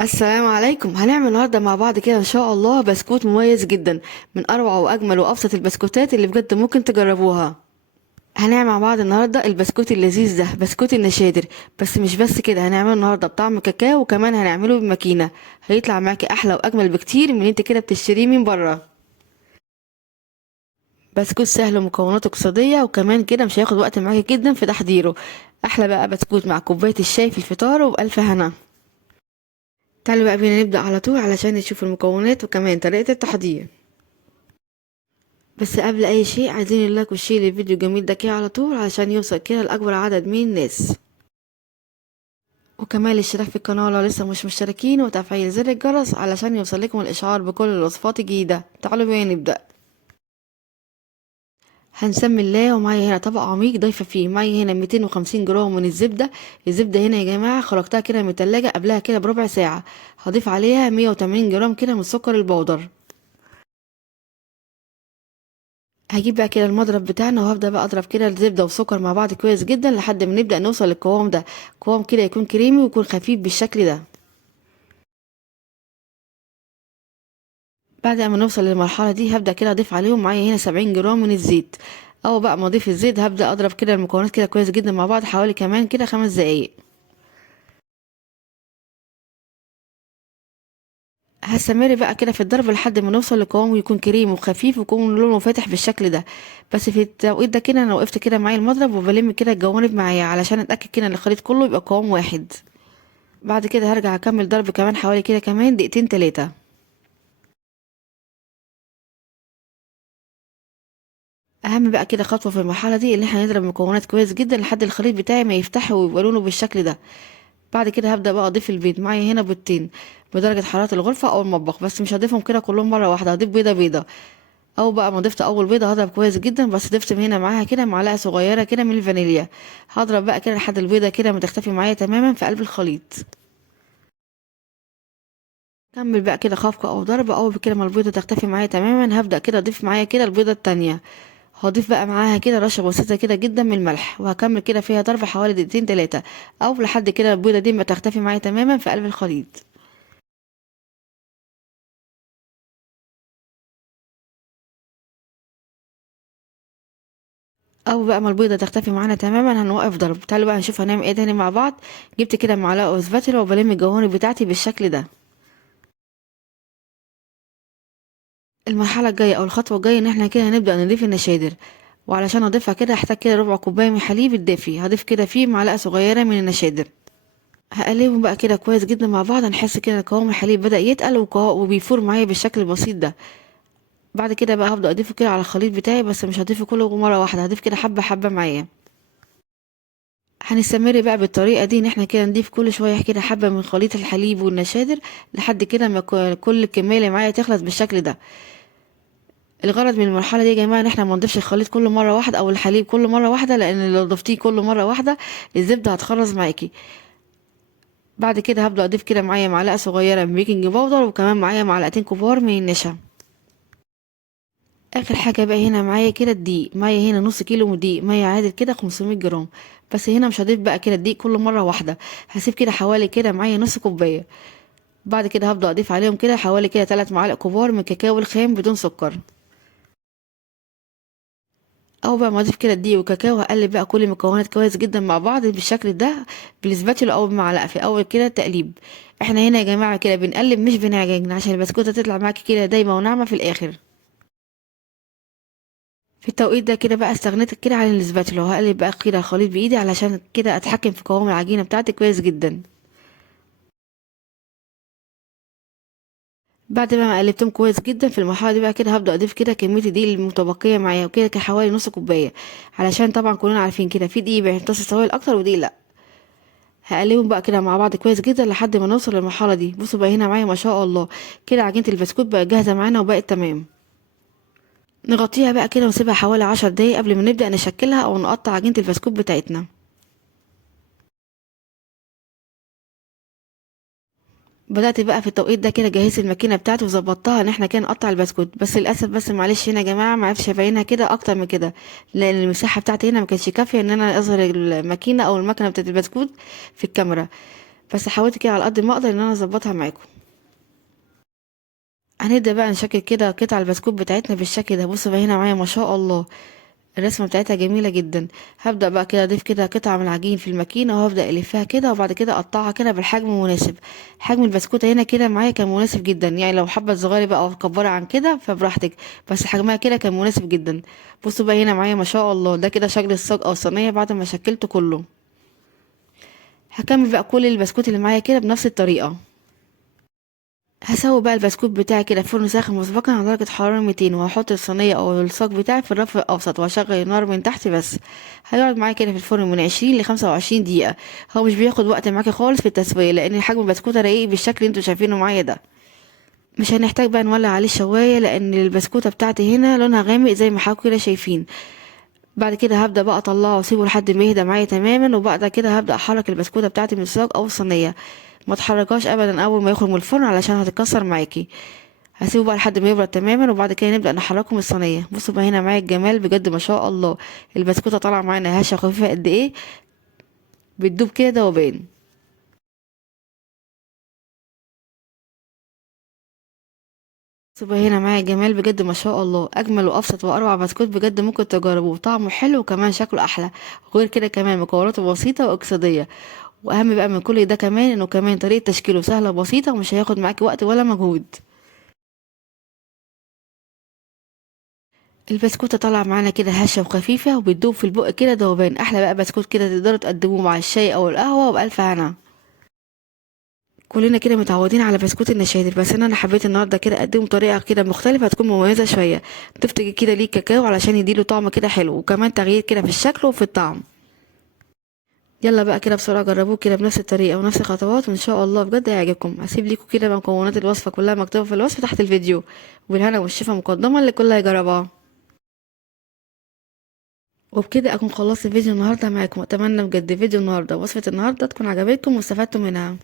السلام عليكم. هنعمل النهارده مع بعض كده ان شاء الله بسكوت مميز جدا، من اروع واجمل وابسط البسكوتات اللي بجد ممكن تجربوها. هنعمل مع بعض النهارده البسكوت اللذيذ ده، بسكوت النشادر. بس مش بس كده، هنعمله النهارده بطعم كاكاو، وكمان هنعمله بماكينه. هيطلع معاكي احلى واجمل بكتير من اللي انت كده بتشتريه من بره. بسكوت سهل ومكوناته اقتصاديه، وكمان كده مش هياخد وقت معاكي جدا في تحضيره. احلى بقى بسكوت مع كوبايه الشاي في الفطار وبألف هنا. تعالوا بقى بينا نبدأ على طول علشان نشوف المكونات وكمان طريقة التحضير. بس قبل اي شيء عايزين اللايك والشير للفيديو الجميل ده كده على طول علشان يوصل كده لاكبر عدد من الناس، وكمان الاشتراك في القناه لو لسه مش مشتركين، وتفعيل زر الجرس علشان يوصل لكم الاشعار بكل الوصفات الجديده. تعالوا بينا نبدا. هنسمي الله. ومعايا هنا طبق عميق ضايفه فيه معايا هنا 250 جرام من الزبده. الزبده هنا يا جماعه خرجتها كده من التلاجة قبلها كده بربع ساعه. هضيف عليها 180 جرام كده من السكر البودر. هجيب بقى كده المضرب بتاعنا، وهبدأ بقى اضرب كده الزبدة والسكر مع بعض كويس جدا لحد ما نبدأ نوصل للقوام ده. قوام كده يكون كريمي ويكون خفيف بالشكل ده. بعد ما نوصل للمرحلة دي هبدأ كده اضيف عليهم معايا هنا 70 جرام من الزيت. اول بقى ما اضيف الزيت هبدأ اضرب كده المكونات كده كويس جدا مع بعض حوالي كمان كده 5 دقايق. هستمر بقى كده في الضرب لحد ما نوصل لقوام يكون كريم وخفيف ويكون لونه فاتح بالشكل ده. بس في التوقيت ده كده انا وقفت كده معايا المضرب وبلم كده الجوانب معايا علشان اتأكد كده ان الخليط كله يبقى قوام واحد. بعد كده هرجع اكمل ضرب كمان حوالي كده كمان دقيقتين تلاتة. اهم بقى كده خطوه في المرحله دي اللي احنا نضرب المكونات كويس جدا لحد الخليط بتاعي ما يفتح ويبقى لونه بالشكل ده. بعد كده هبدا بقى اضيف البيض. معايا هنا بيضتين بدرجه حراره الغرفه او المطبخ، بس مش هضيفهم كده كلهم مره واحده، هضيف بيضه بيضه. او بقى ما ضفت اول بيضه هضرب كويس جدا، بس ضفت من هنا معاها كده معلقه صغيره كده من الفانيليا. هضرب بقى كده لحد البيضه كده ما تختفي معايا تماما في قلب الخليط. كمل بقى كده خفق او ضرب. اول كده ما البيضه تختفي معايا تماما هبدا كده اضيف معايا كده البيضه التانية. هضيف بقى معاها كده رشه بسيطه كده جدا من الملح، وهكمل كده فيها ضرب حوالي دقيقتين تلاتة، او لحد كده البيضه دي ما تختفي معايا تماما في قلب الخليط. او بقى ما البيضه تختفي معانا تماما هنوقف ضرب. تعالوا بقى نشوف هنعمل ايه تاني مع بعض. جبت كده معلقه وسباتيلا وبلم الجوانب بتاعتي بالشكل ده. المرحله الجايه او الخطوه الجايه ان احنا كده هنبدا نضيف النشادر. وعلشان اضيفها كده هحتاج كده ربع كوبايه من الحليب الدافي. هضيف كده فيه معلقه صغيره من النشادر. هقلبهم بقى كده كويس جدا مع بعض. هنحس كده ان قوام الحليب بدأ يتقل وبيفور معايا بالشكل البسيط ده. بعد كده بقى هبدأ اضيفه كده على الخليط بتاعي، بس مش هضيفه كله مرة واحدة، هضيف كده حبة حبة معايا. هنستمر بقى بالطريقة دي ان احنا كده نضيف كل شوية كده حبة من خليط الحليب والنشادر لحد كده ما كل الكمية اللي معايا تخلص بالشكل ده. الغرض من المرحلة دي يا جماعة ان احنا ما نضيفش الخليط كل مرة واحدة او الحليب كل مرة واحدة، لان لو ضفتيه كل مرة واحدة الزبدة هتخرز معاكي. بعد كده هبدأ اضيف كده معايا معلقة صغيرة من بيكنج باودر، وكمان معايا معلقتين كبار من النشا. اخر حاجة بقى هنا معايا كده الدقيق. معايا هنا نص كيلو من الدقيق، معايا عادل كده 500 جرام. بس هنا مش هضيف بقى كده الدقيق كل مرة واحدة، هسيب كده حوالي كده معايا نص كوباية. بعد كده هبدأ اضيف عليهم كده حوالي كده 3 معالق كبار من الكاكاو الخام بدون سكر. او بقى ما اضيف كده الدقيق والكاكاو هقلب بقى كل المكونات كويس جدا مع بعض بالشكل ده بالسباتيولا او بمعلقة في اول كده تقليب. احنا هنا يا جماعة كده بنقلب مش بنعجن عشان البسكوتة تطلع معاكي كده دايما وناعمة في الاخر. في التوقيت ده كده بقى استغنيت كده عن الاسباتيولا، وهقلب بقى كده الخليط بايدي علشان كده اتحكم في قوام العجينه بتاعتي كويس جدا. بعد ما قلبتهم كويس جدا في المرحله دي بقى كده هبدا اضيف كده كميه الدقيق المتبقيه معايا، وكده حوالي نص كوبايه. علشان طبعا كلنا عارفين كده في دقيق بيمتص سوائل اكتر ودقيق لا. هقلبهم بقى كده مع بعض كويس جدا لحد ما نوصل للمرحله دي. بصوا بقى هنا معايا ما شاء الله كده عجينه البسكوت بقى جاهزه معانا وبقت تمام. نغطيها بقى كده ونسيبها حوالي 10 دقايق قبل ما نبدا نشكلها او نقطع عجينه البسكوت بتاعتنا. بدأت بقى في التوقيت ده كده جهزت الماكينة بتاعتي وظبطتها ان احنا كده نقطع البسكوت. بس للاسف بس معلش هنا يا جماعة ما عرفتش ابينها كده اكتر من كده، لان المساحة بتاعتي هنا ما كانتش كافية ان انا اظهر الماكينة او المكنة بتاعت البسكوت في الكاميرا. بس حاولت كده على قد ما اقدر ان انا اظبطها معاكم. هنبدأ بقى نشكل كده قطع البسكوت بتاعتنا بالشكل ده. بصوا بقى هنا معايا ما شاء الله الرسمة بتاعتها جميلة جدا. هبدأ بقى كده اضيف كده قطعة من العجين في الماكينة وهبدأ الفها كده، وبعد كده اقطعها كده بالحجم المناسب. حجم البسكوتة هنا كده معايا كان مناسب جدا، يعني لو حابة صغيرة بقى او تكبري عن كده فبراحتك، بس حجمها كده كان مناسب جدا. بصوا بقى هنا معايا ما شاء الله ده كده شكل الصاج او الصينية بعد ما شكلته كله. هكمل بقى كل البسكوت اللي معايا كده بنفس الطريقة. هسوي بقى البسكوت بتاعي كده في فرن ساخن مسبقا على درجة حرارة 200، وهحط الصينية او الصاج بتاعي في الرف الاوسط وهشغل النار من تحت بس. هيقعد معايا كده في الفرن من 20 ل 25 دقيقة. هو مش بياخد وقت معاكي خالص في التسوية لان حجم البسكوتة رقيق بالشكل اللي انتوا شايفينه معايا ده. مش هنحتاج بقى نولع عليه الشواية لان البسكوتة بتاعتي هنا لونها غامق زي ما حضراتكم كده شايفين. بعد كده هبدأ بقى اطلعه واسيبه لحد ما يهدى معايا تماما، وبعد كده هبدأ احرك البسكوتة بتاعتي من الصاج او الصينية. ما تحركهاش ابدا اول ما يخرج من الفرن علشان هتتكسر معاكي. هسيبه بقى لحد ما يبرد تماما، وبعد كده نبدأ نحركه من الصينية. بصوا بقى هنا معايا الجمال بجد ما شاء الله. البسكوتة طالعة معانا هشة خفيفة قد ايه، بتدوب كده دوبان. بصوا بقى هنا معايا الجمال بجد ما شاء الله، اجمل وابسط واروع بسكوت بجد ممكن تجربوه، طعمه حلو وكمان شكله احلى. غير كده كمان مكوناته بسيطة واقتصادية. واهم بقى من كل ده كمان انه كمان طريقة تشكيله سهلة وبسيطة ومش هياخد معاكي وقت ولا مجهود. البسكوتة طالعة معانا كده هشة وخفيفة وبتدوب في البق كده دوبان. احلى بقى بسكوت كده تقدروا تقدموه مع الشاي او القهوة وبألف هنا. كلنا كده متعودين على بسكوت النشادر، بس انا حبيت النهارده كده اقدمه بطريقه كده مختلفه هتكون مميزه شويه. ضفت كده ليه كاكاو علشان يديله طعم كده حلو، وكمان تغيير كده في الشكل وفي الطعم. يلا بقى كده بسرعه جربوه كده بنفس الطريقه ونفس الخطوات وان شاء الله بجد هيعجبكم. هسيب ليكم كده مكونات الوصفه كلها مكتوبه في الوصف تحت الفيديو، وبالهنا والشفا مقدما لكل هيجربها. وبكده اكون خلصت الفيديو النهارده معاكم. اتمنى بجد فيديو النهارده وصفه النهارده تكون عجبتكم واستفدتوا منها.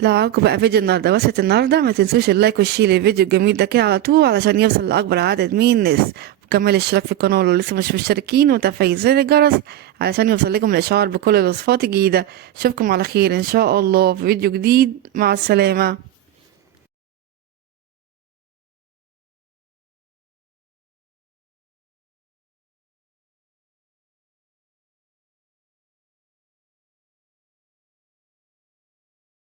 لو عجبكم بقى فيديو النهارده وصفة النهارده ما تنسوش اللايك والشير للفيديو الجميل ده كده على طول علشان يوصل لاكبر عدد من الناس. وكمل الاشتراك في القناه لو لسه مش مشتركين وتفعيل زر الجرس علشان يوصل لكم الاشعار بكل الوصفات الجديده. اشوفكم على خير ان شاء الله في فيديو جديد. مع السلامه.